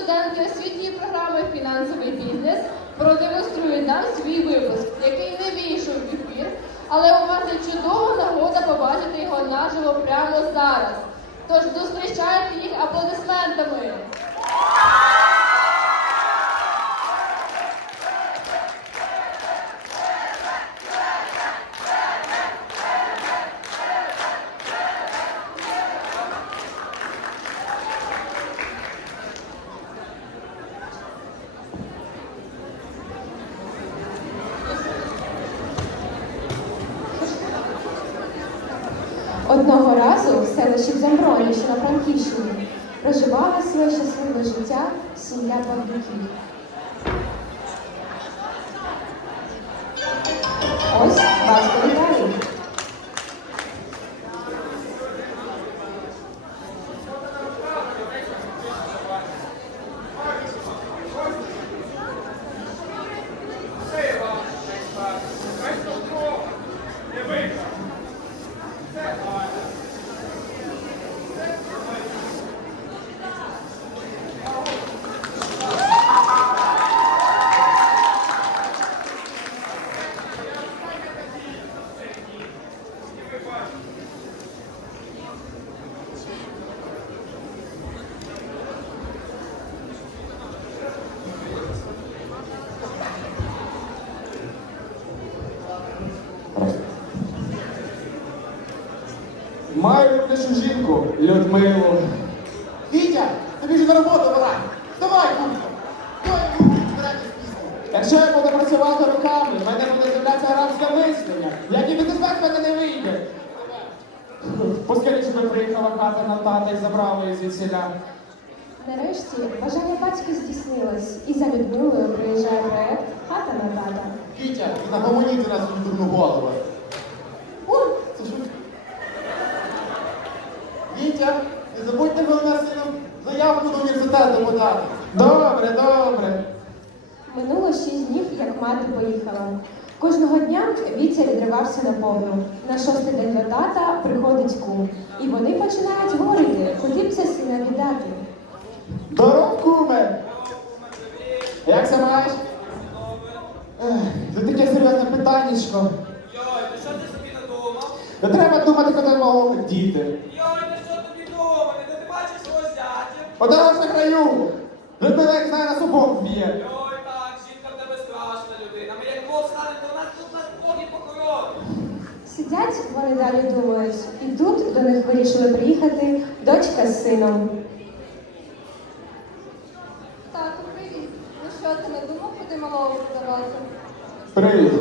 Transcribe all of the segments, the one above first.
студенти освітньої програми Фінансовий бізнес продемонструють нам свій випуск, який не вийшов в ефір, але у вас є чудова нагода побачити його наживо прямо зараз. Тож зустрічайте їх аплодисментами. Одного разу в селищі Замброні, що на Франківщині, проживала своє щасливе життя сім'я бандуків. Ось батько Маю люблячу жінку, Людмилу. Вітя, тобі ж на роботу пора. Давай, пісню. Якщо я буду працювати руками, в мене буде з'являтися арабське мислення. Як і відізвати мене не вийде. Поскоріше би приїхала хата на тата і забрала її звідсіля. Нарешті бажання батька здійснилось, і за Людмилою приїжджає проект Хата на тата. Вітя, і нагомоніти нас в дурну голову. Ой, це шутка. Вітя, не забудьте головне сином заявку до університету подати. Добре, добре. Минуло шість днів, як мати поїхала. Кожного дня Вітя відривався на повну. На шостий день до тата приходить кум. І вони починають говорити, куди б це сина віддати. Здоров, куме. Як се маєш? Ех, Це таке серйозне питаннячко. Йой, ти що ти собі надумав? Не треба думати, коли мого діти. Йой, Подорож на краю. Людмила, як знає, нас обох б'є. Йой, так, жінка в тебе страшна людина. Ми як Бог стане, то нас тут нас Боги покорові. Сидять, вони далі думають, і тут до них вирішили приїхати дочка з сином. Тату, привіт. Ну що, ти не думав, куди малого продавати? Привіт.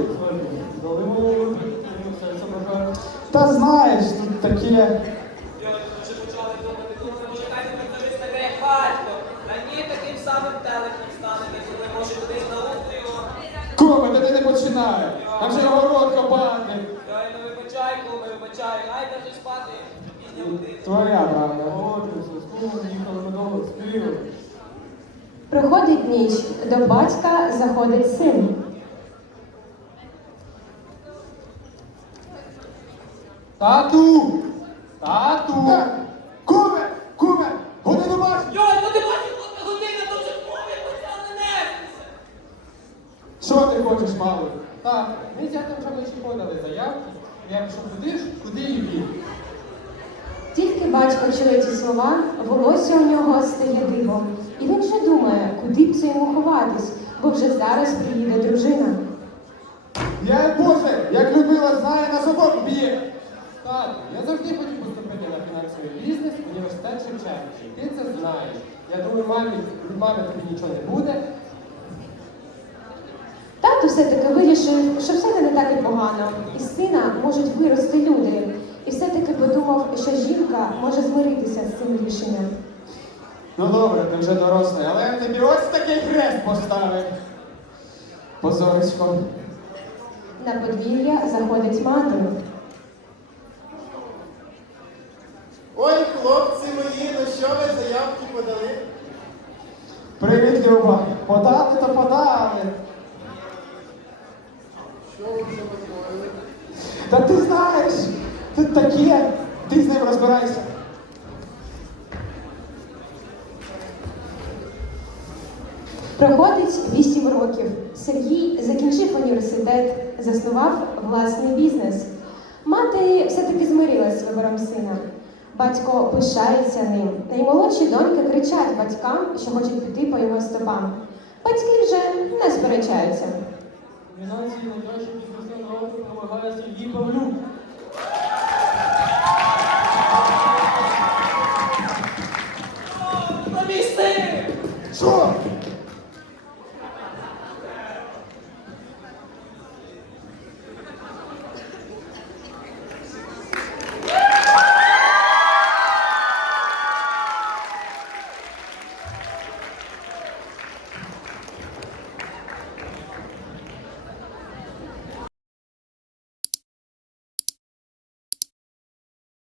Та знаєш, тут таке. Йой, ти вже почали думати, думати, може хай тебе хтось таке як батько. Та ні, таким самим телеком стане, не коли може кудись на його. Та ти не починай. Нам же город копати. Йой, ну вибачай, куми, вибачай, хай даже спати. Твоя правда. Проходить ніч, до батька заходить син. Тату! Куме! Куме! Годину бачиш? Йой, ну ти бачиш, от година, то вже мови почали нестися. Що ти хочеш, мало? Так, ми з зятем вже вночі подали заявки. Я пішов туди куди він. Тільки батько чує ці слова, волосся у нього стає дибом. І він вже думає, куди б це йому ховатись, бо вже зараз приїде дружина. Я Боже, як Людмила знає, нас обох б'є. Так, я завжди хотів поступити на фінансовий бізнес університет Шевченківський. Ти це знаєш. Я думаю, мамі, мами тобі нічого не буде. Все-таки вирішив, що все не так і погано, і з сина можуть вирости люди. І все-таки подумав, що жінка може змиритися з цим рішенням. Ну добре, ти вже дорослий, але я тобі ось такий хрест поставив. Позорисько. На подвір'я заходить мати. Ой, хлопці мої, ну що ви заявки подали? Привіт, Люба. Подали то подали. Що ви вже подали? Та ти знаєш, тут таке, ти з ним розбирайся. Проходить 8 років. Сергій закінчив університет, заснував власний бізнес. Мати все-таки змирилась з вибором сина. Батько пишається ним. Наймолодші доньки кричать батькам, що хочуть піти по його стопам. Батьки вже не сперечаються. ఉపవాసం దీపమును